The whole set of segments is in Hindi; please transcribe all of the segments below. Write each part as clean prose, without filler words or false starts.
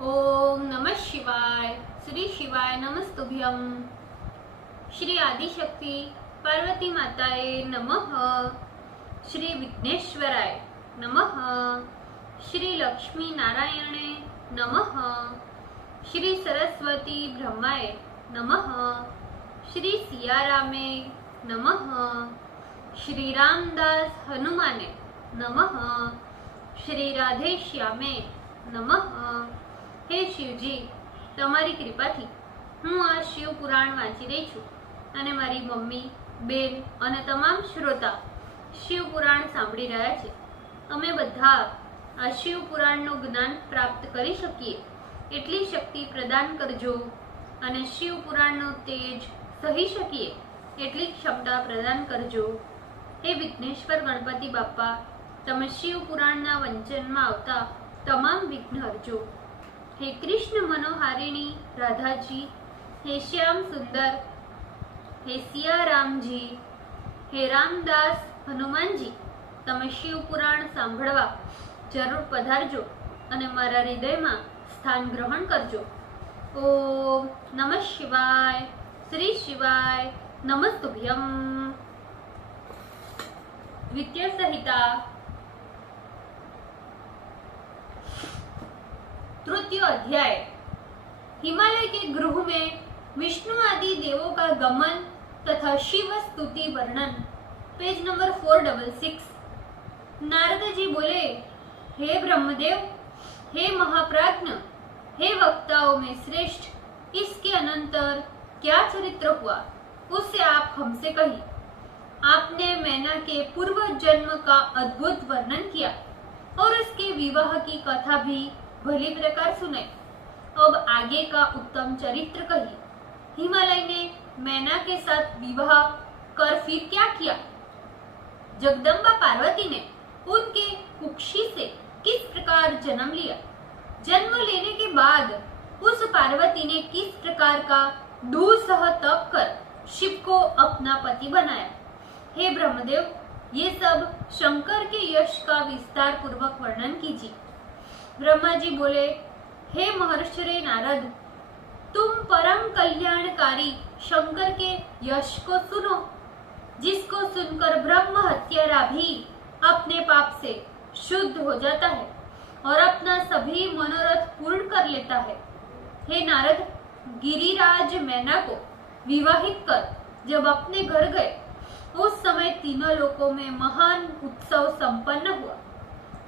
ओम नमः शिवाय। श्री शिवाय नमस्तुभ्यं। श्री आदिशक्ति पार्वती माताए नमः। श्री विघ्नेश्वराय नमः। श्री लक्ष्मी नारायणे नमः। श्री सरस्वती ब्रह्माय नमः। श्री सियारामे नमः। श्री रामदास हनुमाने नमः। श्री राधे श्यामे नमः। हे शिवजी, તમારી કૃપાથી હું આ શિવ પુરાણ વાંચી રહી છું અને મારી મમ્મી, બેન અને તમામ શ્રોતા શિવ પુરાણ સાંભળી રહ્યા છે। અમે બધા આ શિવ પુરાણનું જ્ઞાન પ્રાપ્ત કરી શકીએ એટલી શક્તિ પ્રદાન કરજો અને શિવ પુરાણનું તેજ સહી શકીએ એટલી ક્ષમતા પ્રદાન કરજો। હે વિઘ્નેશ્વર ગણપતિ બાપ્પા, તમે શિવ પુરાણના વંચનમાં આવતા તમામ વિઘ્ન હરજો। हे कृष्ण मनोहारिणी राधा जी, हे श्याम सुंदर, हे सिया राम जी, हे रामदास हनुमान जी, तमे शिव पुराण सांभळवा जरूर पधारजो अने मारा हृदयमां स्थान ग्रहण करजो। ओम नमः शिवाय। श्री शिवाय नमस्तुभ्यं। द्वितीय संहिता तृतीय अध्याय। हिमालय के गृह में विष्णु आदि देवों का गमन तथा शिव स्तुति वर्णन। Page number 466। नारद जी बोले, हे ब्रह्मदेव, हे महाप्राज्ञ, हे वक्ताओं में श्रेष्ठ, इसके अनंतर क्या चरित्र हुआ उससे आप हमसे कहिए। आपने मैना के पूर्व जन्म का अद्भुत वर्णन किया और उसके विवाह की कथा भी भली प्रकार सुनाई। अब आगे का उत्तम चरित्र कहिए। हिमालय ने मैना के साथ विवाह कर फिर क्या किया? जगदम्बा पार्वती ने उनके कुक्षी से किस प्रकार जन्म लिया? जन्म लेने के बाद उस पार्वती ने किस प्रकार का दुस्सह तप कर शिव को अपना पति बनाया? हे ब्रह्मदेव, ये सब शंकर के यश का विस्तार पूर्वक वर्णन कीजिए। ब्रह्मा जी बोले, हे महर्षि नारद, तुम परम कल्याणकारी शंकर के यश को सुनो, जिसको सुनकर ब्रह्म हत्यारा भी अपने पाप से शुद्ध हो जाता है और अपना सभी मनोरथ पूर्ण कर लेता है। हे नारद, गिरिराज मैना को विवाहित कर जब अपने घर गए, उस समय तीनों लोकों में महान उत्सव संपन्न हुआ।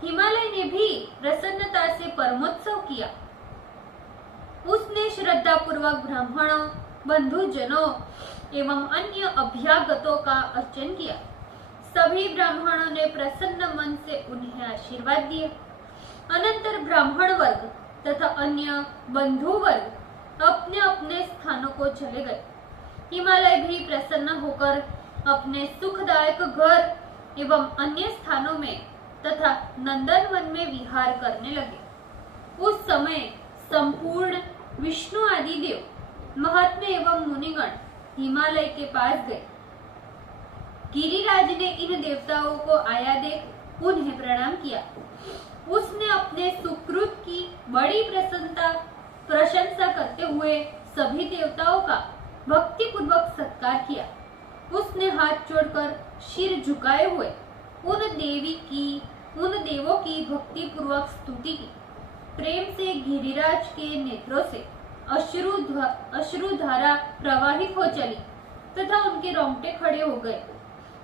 हिमालय ने भी प्रसन्नता से परमोत्सव किया। उसने श्रद्धा पूर्वक ब्राह्मणों, बंधुजनों एवं अन्य अभ्यागतों का अर्चन किया। सभी ब्राह्मणों ने प्रसन्न मन से उन्हें आशीर्वाद दिया। अनंतर ब्राह्मण वर्ग तथा अन्य बंधु वर्ग अपने अपने स्थानों को चले गए। हिमालय भी प्रसन्न होकर अपने सुखदायक घर एवं अन्य स्थानों में तथा नंदनवन में विहार करने लगे। उस समय संपूर्ण विष्णु आदि देव, महात्मा एवं मुनिगण हिमालय के पास गए। गिरिराज ने इन देवताओं को आया देख उन्हें प्रणाम किया। उसने अपने सुकृत की बड़ी प्रशंसा करते हुए सभी देवताओं का भक्ति पूर्वक सत्कार किया। उसने हाथ जोड़कर सिर झुकाए हुए उन देवों की भक्ति पूर्वक स्तुति की। प्रेम से गिरिराज के नेत्रों से अश्रुधारा प्रवाहित हो चली तथा उनके रोंगटे खड़े हो गए।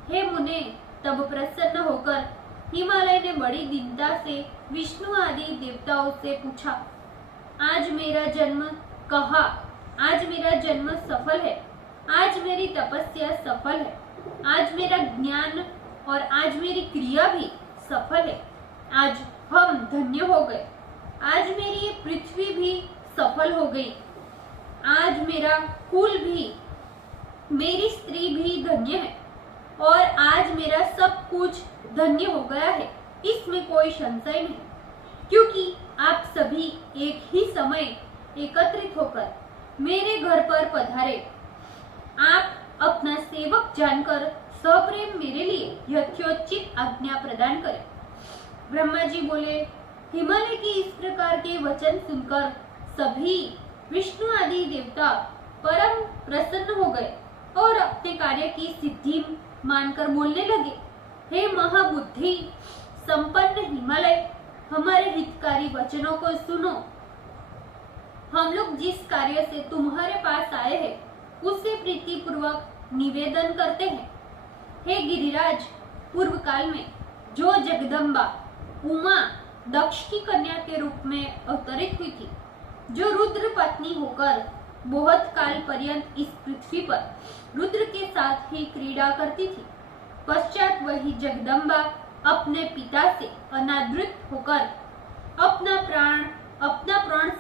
हे मुने, तब प्रसन्न होकर हिमालय ने बड़ी दीनता से विष्णु आदि देवताओं से पूछा, आज मेरा जन्म कहा? आज मेरा जन्म सफल है, आज मेरी तपस्या सफल है, आज मेरा ज्ञान और आज मेरी क्रिया भी सफल है, आज हम धन्य हो गए, आज मेरी ये पृथ्वी भी सफल हो गई, आज मेरा कुल भी, मेरी स्त्री भी धन्य है और आज मेरा सब कुछ धन्य हो गया है। इसमें कोई संशय नहीं, क्योंकि आप सभी एक ही समय एकत्रित होकर मेरे घर पर पधारे। आप अपना सेवक जानकर सप्रेम मेरे लिए यथोचित आज्ञा प्रदान करें। ब्रह्मा जी बोले, हिमालय के इस प्रकार के वचन सुनकर सभी विष्णु आदि देवता परम प्रसन्न हो गए और अपने कार्य की सिद्धि मानकर बोलने लगे, हे महाबुद्धि संपन्न हिमालय, हमारे हितकारी वचनों को सुनो। हम लोग जिस कार्य से तुम्हारे पास आए हैं उससे प्रीति पूर्वक निवेदन करते हैं। हे गिरिराज, पूर्व काल में जो जगदम्बा उमा दक्ष की कन्या के रूप में अवतरित हुई थी, जो रुद्र पत्नी होकर बहुत काल पर्यंत इस पृथ्वी पर रुद्र के साथ ही क्रीड़ा करती थी, पश्चात वही जगदम्बा अपने पिता से अनादृत होकर अपना प्राण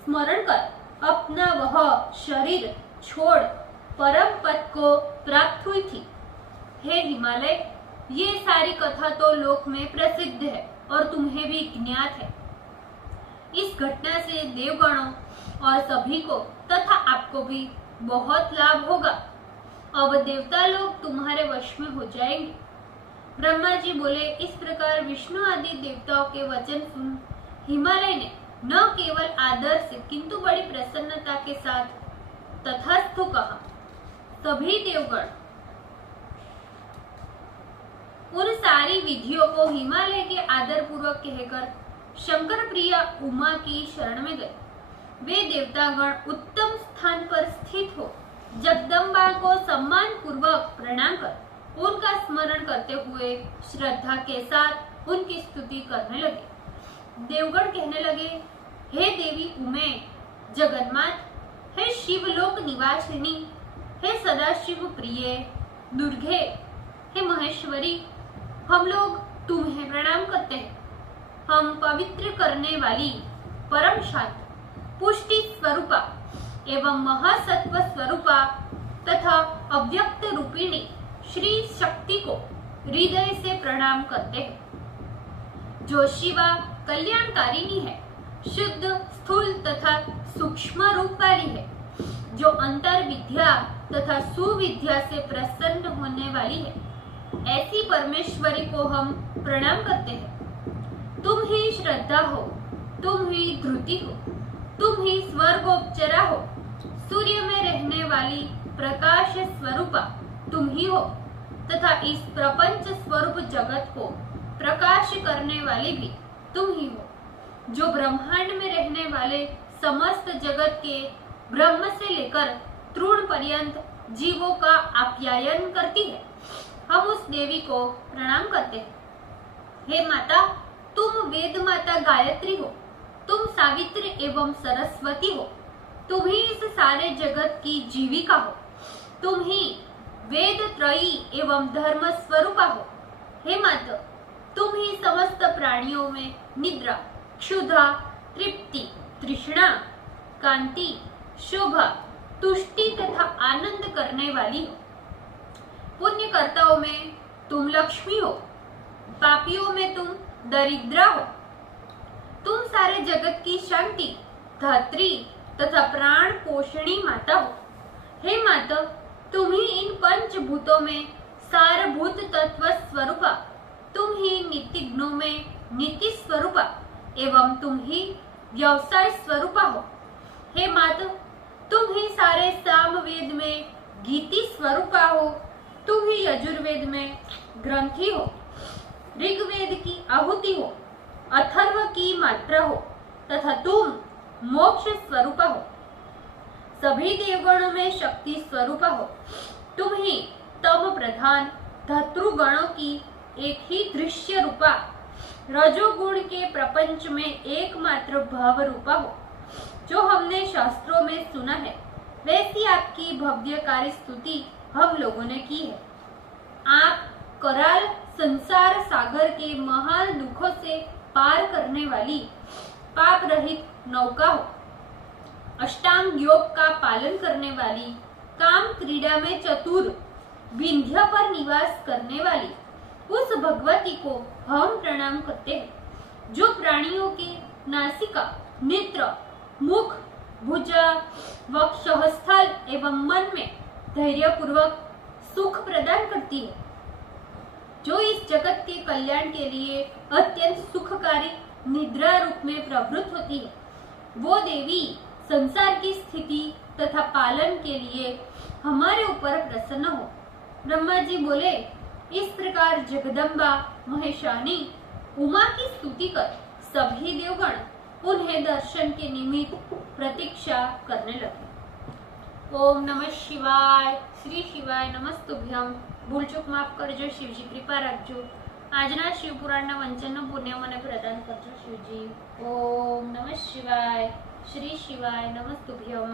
स्मरण कर अपना वह शरीर छोड़ परम पद को प्राप्त हुई थी। हे हिमालय, ये सारी कथा तो लोक में प्रसिद्ध है और तुम्हें भी ज्ञात है। इस घटना से देवगणों और सभी को तथा आपको भी बहुत लाभ होगा। अब देवता लोग तुम्हारे वश में हो जाएंगे। ब्रह्मा जी बोले, इस प्रकार विष्णु आदि देवताओं के वचन सुन हिमालय ने न केवल आदर से किंतु बड़ी प्रसन्नता के साथ तथास्तु कहा। सभी देवगण उन सारी विधियों को हिमालय के आदर पूर्वक कहकर शंकर प्रिया उमा की शरण में गए। वे देवतागण उत्तम स्थान पर स्थित हो जगदम्बा को सम्मान पूर्वक प्रणाम कर उनका स्मरण करते हुए श्रद्धा के साथ उनकी स्तुति करने लगे। देवगण कहने लगे, हे देवी उमे, जगन्मात, हे शिवलोक निवासिनी, हे सदाशिव प्रिय दुर्गे, हे महेश्वरी, हम लोग तुम्हें प्रणाम करते हैं। हम पवित्र करने वाली परम शांत पुष्टि स्वरूपा एवं महासत्व स्वरूपा तथा अव्यक्त रूपिणी श्री शक्ति को हृदय से प्रणाम करते हैं, जो शिवा कल्याणकारिणी है, शुद्ध स्थूल तथा सूक्ष्म रूप वाली है, जो अंतर विद्या तथा सुविद्या से प्रसन्न होने वाली है। ऐसी परमेश्वरी को हम प्रणाम करते हैं। तुम ही श्रद्धा हो, तुम ही धृति हो, तुम ही स्वर्गोपचरा हो, सूर्य में रहने वाली प्रकाश स्वरूपा तुम ही हो तथा इस प्रपंच स्वरूप जगत को प्रकाश करने वाली भी तुम ही हो, जो ब्रह्मांड में रहने वाले समस्त जगत के ब्रह्म से लेकर तृण पर्यंत जीवों का आप्यायन करती है। हम उस देवी को प्रणाम करते हैं। हे माता, तुम वेद माता गायत्री हो, तुम सावित्री एवं सरस्वती हो, तुम ही इस सारे जगत की जीविका हो, तुम ही वेद त्रयी एवं धर्म स्वरूपा हो। हे माता, तुम ही समस्त प्राणियों में निद्रा, क्षुधा, तृप्ति, तृष्णा, कांति, शोभा, तुष्टि तथा आनंद करने वाली हो। पुण्य कर्ताओं में तुम लक्ष्मी हो, पापियों में तुम दरिद्रा हो। तुम सारे जगत की शांति, धात्री तथा प्राण पोषणी माता हो। हे माता, तुम ही इन पंचभूतों में सारभूत तत्व स्वरूपा, तुम ही नीतिज्ञों में नीति स्वरूपा एवं तुम ही व्यवसाय स्वरूपा हो। हे माता, तुम ही सारे सामवेद में गीति स्वरूपा हो, तुम ही यजुर्वेद में ग्रंथि हो, ऋग्वेद की आहुति हो, अथर्व की मात्रा हो तथा तुम मोक्ष स्वरूपा हो। सभी देवगणों में शक्ति स्वरूपा हो, तुम ही तम प्रधान धतृगणों की एक ही दृश्य रूपा, रजोगुण के प्रपंच में एकमात्र भाव रूपा हो। जो हमने शास्त्रों में सुना है वैसी आपकी भव्यकारी स्तुति हम लोगों ने की है। आप कराल संसार सागर के महान दुखों से पार करने वाली पाप रहित नौका हो, अष्टांग योग का पालन करने वाली, काम क्रीड़ा में चतुर, विंध्य पर निवास करने वाली उस भगवती को हम प्रणाम करते हैं, जो प्राणियों के नासिका, नेत्र, मुख, भुजा, वक्षस्थल एवं मन में धैर्य पूर्वक सुख प्रदान करती है, जो इस जगत के कल्याण के लिए अत्यंत सुखकारी निद्रा रूप में प्रवृत्त होती है, वो देवी संसार की स्थिति तथा पालन के लिए हमारे ऊपर प्रसन्न हो। ब्रह्मा जी बोले, इस प्रकार जगदम्बा महेशानी उमा की स्तुति कर सभी देवगण उन्हें दर्शन के निमित्त प्रतीक्षा करने लगे। ओम नमः शिवाय। श्री शिवाय नमस्तुभ्यम। भूल चूक माफ करजो शिवजी, कृपा रखजो। આજના શિવપુરાણના વંચનનું પુણ્ય મને પ્રદાન કરજો શિવજી। ઓમ નમઃ શિવાય। શ્રી શિવાય નમસ્તુભ્યમ।